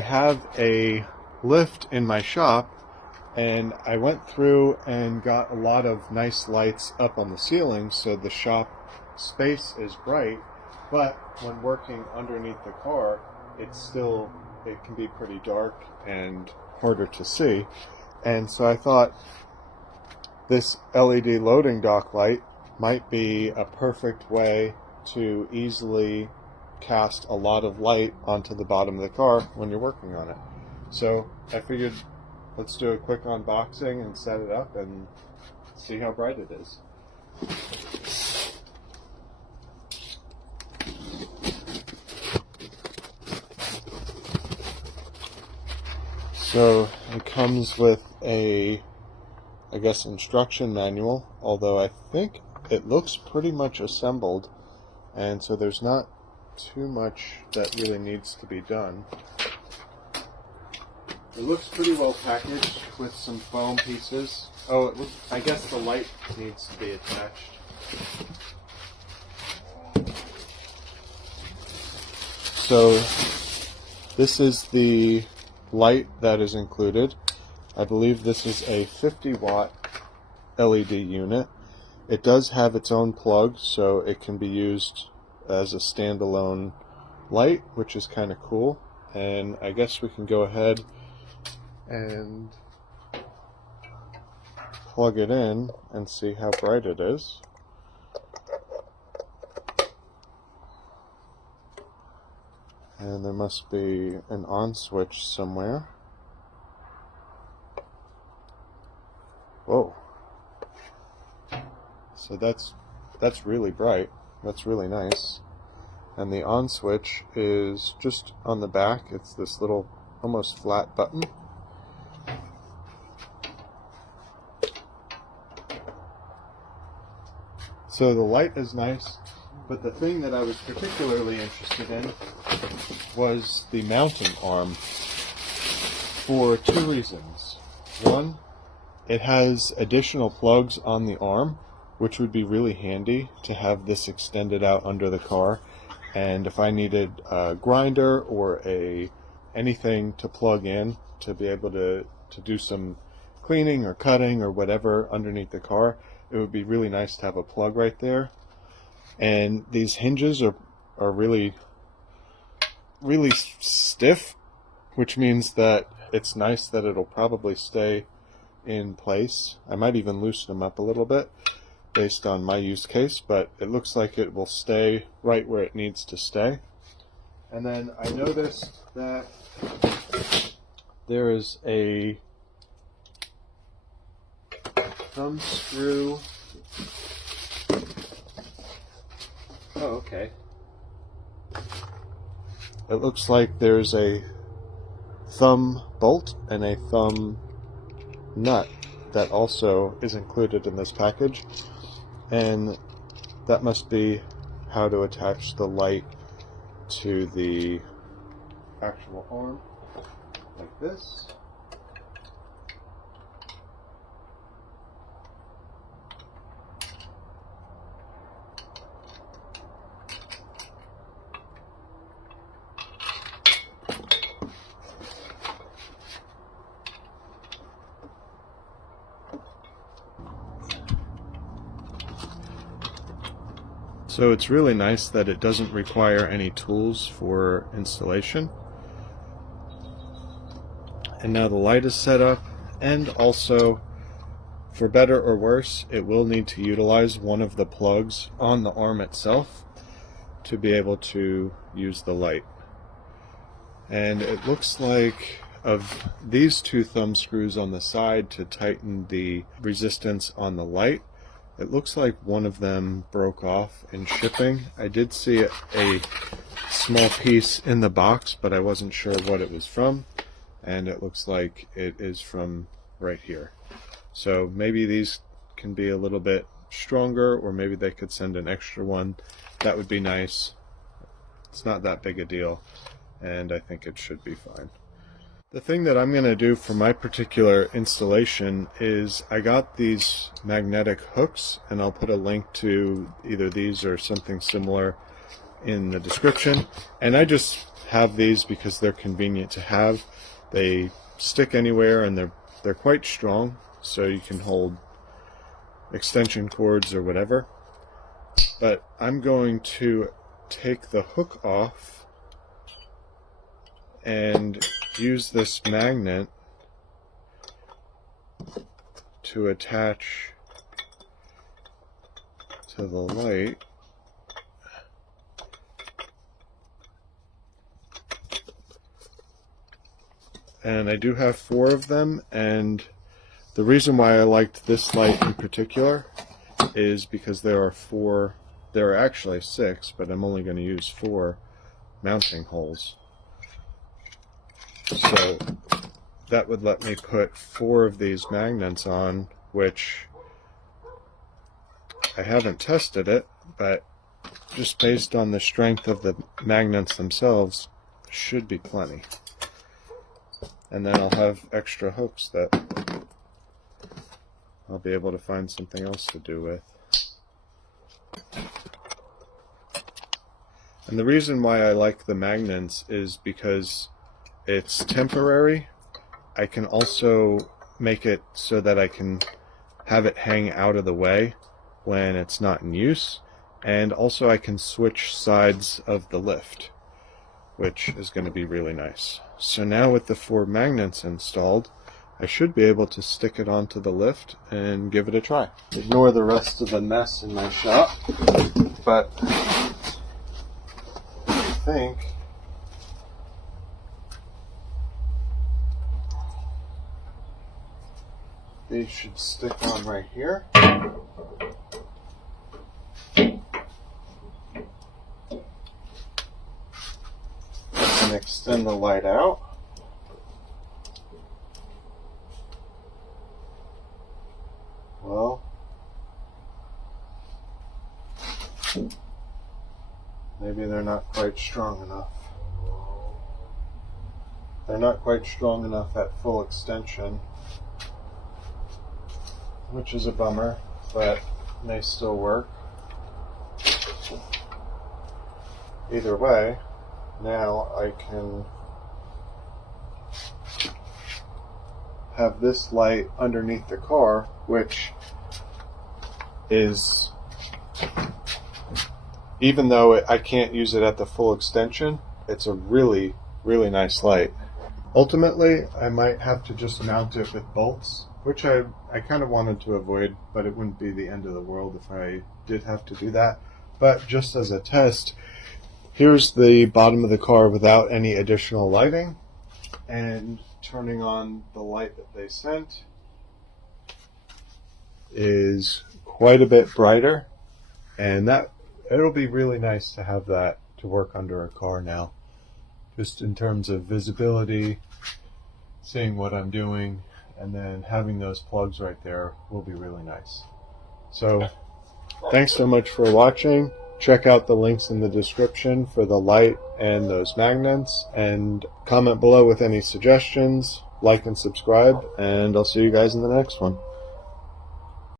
I have a lift in my shop, and I went through and got a lot of nice lights up on the ceiling so the shop space is bright, but when working underneath the car, it can be pretty dark and harder to see. And so I thought this LED loading dock light might be a perfect way to easily cast a lot of light onto the bottom of the car when you're working on it. So I figured let's do a quick unboxing and set it up and see how bright it is. So it comes with a, I guess, instruction manual, although I think it looks pretty much assembled, and so there's not too much that really needs to be done. It looks pretty well packaged with some foam pieces. Oh, I guess the light needs to be attached. So this is the light that is included. I believe this is a 50-watt LED unit. It does have its own plug, so it can be used as a standalone light, which is kind of cool. And I guess we can go ahead and plug it in and see how bright it is. And there must be an on switch somewhere. Whoa. So that's really bright. That's really nice. And the on switch is just on the back. It's this little almost flat button. So the light is nice, but the thing that I was particularly interested in was the mounting arm for two reasons. One, it has additional plugs on the arm, which would be really handy to have this extended out under the car. And if I needed a grinder or anything to plug in to be able to do some cleaning or cutting or whatever underneath the car, it would be really nice to have a plug right there. And these hinges are really stiff, which means that it's nice that it'll probably stay in place. I might even loosen them up a little bit based on my use case, but it looks like it will stay right where it needs to stay. And then I noticed that there is a thumb screw. Oh, okay. It looks like there's a thumb bolt and a thumb nut that also is included in this package, and that must be how to attach the light to the actual arm, like this. So it's really nice that it doesn't require any tools for installation. And now the light is set up, and also, for better or worse, it will need to utilize one of the plugs on the arm itself to be able to use the light. And it looks like of these two thumb screws on the side to tighten the resistance on the light, it looks like one of them broke off in shipping. I did see a small piece in the box, but I wasn't sure what it was from, and it looks like it is from right here. So maybe these can be a little bit stronger, or maybe they could send an extra one. That would be nice. It's not that big a deal, and I think it should be fine. The thing that I'm going to do for my particular installation is I got these magnetic hooks, and I'll put a link to either these or something similar in the description. And I just have these because they're convenient to have. They stick anywhere and they're quite strong, so you can hold extension cords or whatever. But I'm going to take the hook off and use this magnet to attach to the light. And I do have 4 of them, and the reason why I liked this light in particular is because there are actually 6, but I'm only going to use 4 mounting holes. So that would let me put 4 of these magnets on, which I haven't tested it, but just based on the strength of the magnets themselves, should be plenty. And then I'll have extra hooks that I'll be able to find something else to do with. And the reason why I like the magnets is because it's temporary. I can also make it so that I can have it hang out of the way when it's not in use, and also I can switch sides of the lift, which is going to be really nice. So now with the 4 magnets installed, I should be able to stick it onto the lift and give it a try. Ignore the rest of the mess in my shop, but I think these should stick on right here. And extend the light out. Well, maybe they're not quite strong enough. They're not quite strong enough at full extension, which is a bummer, but may still work. Either way, now I can have this light underneath the car, which is, even though I can't use it at the full extension, it's a really, really nice light. Ultimately, I might have to just mount it with bolts, which I kind of wanted to avoid, but it wouldn't be the end of the world if I did have to do that. But just as a test, here's the bottom of the car without any additional lighting, and turning on the light that they sent is quite a bit brighter, and that it'll be really nice to have that to work under a car now, just in terms of visibility, seeing what I'm doing, and then having those plugs right there will be really nice. So thanks so much for watching. Check out the links in the description for the light and those magnets, and comment below with any suggestions, like and subscribe, and I'll see you guys in the next one.